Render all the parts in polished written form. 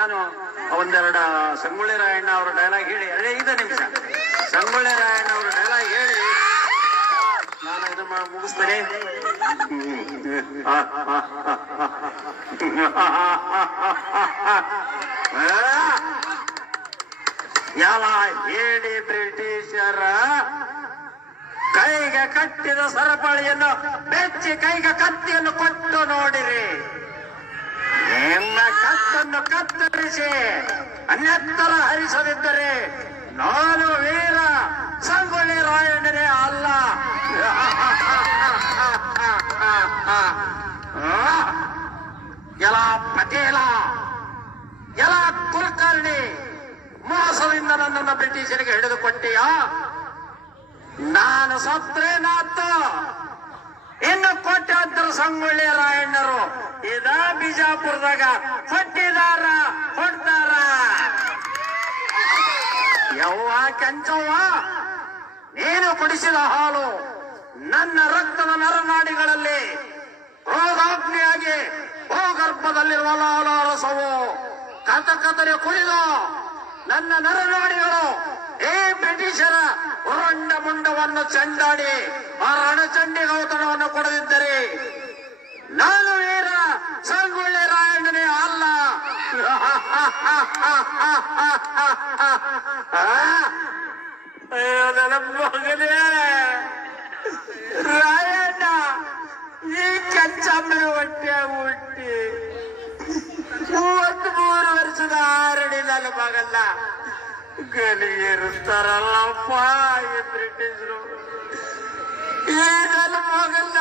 ನಾನು ಒಂದೆರಡು ಸಂಗೊಳ್ಳಿ ರಾಯಣ್ಣ ಅವರ ಡೈಲಾಗ್ ಹೇಳಿ 5 ನಿಮಿಷ ಸಂಗೊಳ್ಳಿ ರಾಯಣ್ಣ ಅವರ ಡೈಲಾಗ್ ಹೇಳಿ ನಾನು ಇದನ್ನ ಮುಗಿಸ್ತೇನೆ. ಎಲ್ಲ ಹೇಳಿ ಬ್ರಿಟಿಷರ ಕೈಗೆ ಕಟ್ಟಿದ ಸರಪಳಿಯನ್ನು ಬೆಚ್ಚಿ ಕೈಗೆ ಕತ್ತಿಯನ್ನು ಕೊಟ್ಟು ನೋಡಿರಿ. ನಿಮ್ಮ ಕತ್ತನ್ನು ಕತ್ತರಿಸಿ ಅನ್ಯತ್ತರ ಹರಿಸದಿದ್ದರೆ ನಾನು ವೀರ ಸಂಗೊಳ್ಳಿ ರಾಯಣ್ಣನೇ ಅಲ್ಲ. ಎಲ್ಲ ಪಟೇಲ, ಎಲ್ಲ ಕುಲಕರ್ಣಿ ಮೋಸದಿಂದ ನನ್ನನ್ನು ಬ್ರಿಟಿಷರಿಗೆ ಹಿಡಿದುಕೊಟ್ಟೀಯ. ನಾನು ಸತ್ರೆ ನಾತು, ಇನ್ನು ಕೋಟ್ಯಾಂತರ ಸಂಗೊಳ್ಳಿ ರಾಯಣ್ಣರು ಇದ ಬಿಜಾಪುರದಾಗ ಹೊಟ್ಟಿದಾರ ಹೊಡ್ತಾರ. ಯವ್ವ ಕೆಂಚವ್ವ, ನೀನು ಕುಡಿಸಿದ ಹಾಲು ನನ್ನ ರಕ್ತದ ನರನಾಡಿಗಳಲ್ಲಿ ರೋಗಾಗ್ನಿಯಾಗಿ ಭೂಗರ್ಭದಲ್ಲಿರುವ ಲಾಲಾರಸವು ಕತಕತರೆ ಕುಡಿದು ನನ್ನ ನರನಾಡಿಗಳು ಈ ಬ್ರಿಟಿಷರ ಉರಂಡ ಮುಂಡವನ್ನು ಚೆಂಡಾಡಿ ಆ ರಣಚಂಡಿ ಗೌತಣವನ್ನು ಕೊಡದಿದ್ದರೆ ನಾನು ವೀರ ಸಂಗೊಳ್ಳಿ ರಾಯಣ್ಣನೇ ಅಲ್ಲ. ಅಯ್ಯೋ ನನ್ನ ಮಗನೇ ರಾಯಣ್ಣ, ಈ ಕೆಂಚಮ್ಮನ ಹೊಟ್ಟೆ ಹುಟ್ಟಿ 33 ವರ್ಷದ ಆರಡಿ ನನ್ನ ಮಗಲ್ಲ ಗಲಿಗೇರುತ್ತಾರಲ್ಲಪ್ಪ ಈ ಬ್ರಿಟಿಷರು. ಈ ನನ್ನ ಮಗಲ್ಲ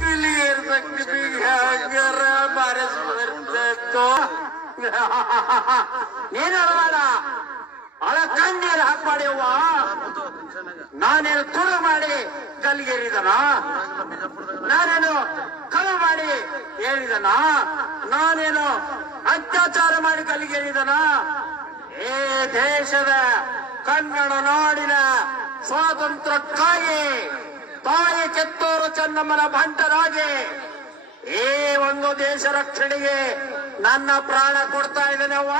ಗಲಿಗೇರ್ತಕ್ಕ ಹಂಗಾರ ಬಾರಿಸ್ಬರ್ತಿತ್ತು. ನೀನು ಅಳವಾಡ ಅಳ ಕಣ್ಣೀರು ಹಾಕ್ಮಾಡಿಯವ್ವ. ನಾನೇನು ತುಳು ಮಾಡಿ ಗಲ್ಲಿಗೇರಿದನ? ನಾನೇನು ಕಳು ಮಾಡಿ ಹೇಳಿದನ? ನಾನೇನು ಅತ್ಯಾಚಾರ ಮಾಡಿ ಗಲ್ಲಿಗೇರಿದನ? ಈ ದೇಶದ ಕನ್ನಡ ನಾಡಿನ ಸ್ವಾತಂತ್ರ್ಯಕ್ಕಾಗಿ ತಾಯಿ ಕಿತ್ತೂರು ಚೆನ್ನಮ್ಮನ ಬಂಟರಾಗಿ ಈ ಒಂದು ದೇಶ ರಕ್ಷಣೆಗೆ ನನ್ನ ಪ್ರಾಣ ಕೊಡ್ತಾ ಇದ್ದೇನೆ ಅವ್ವ.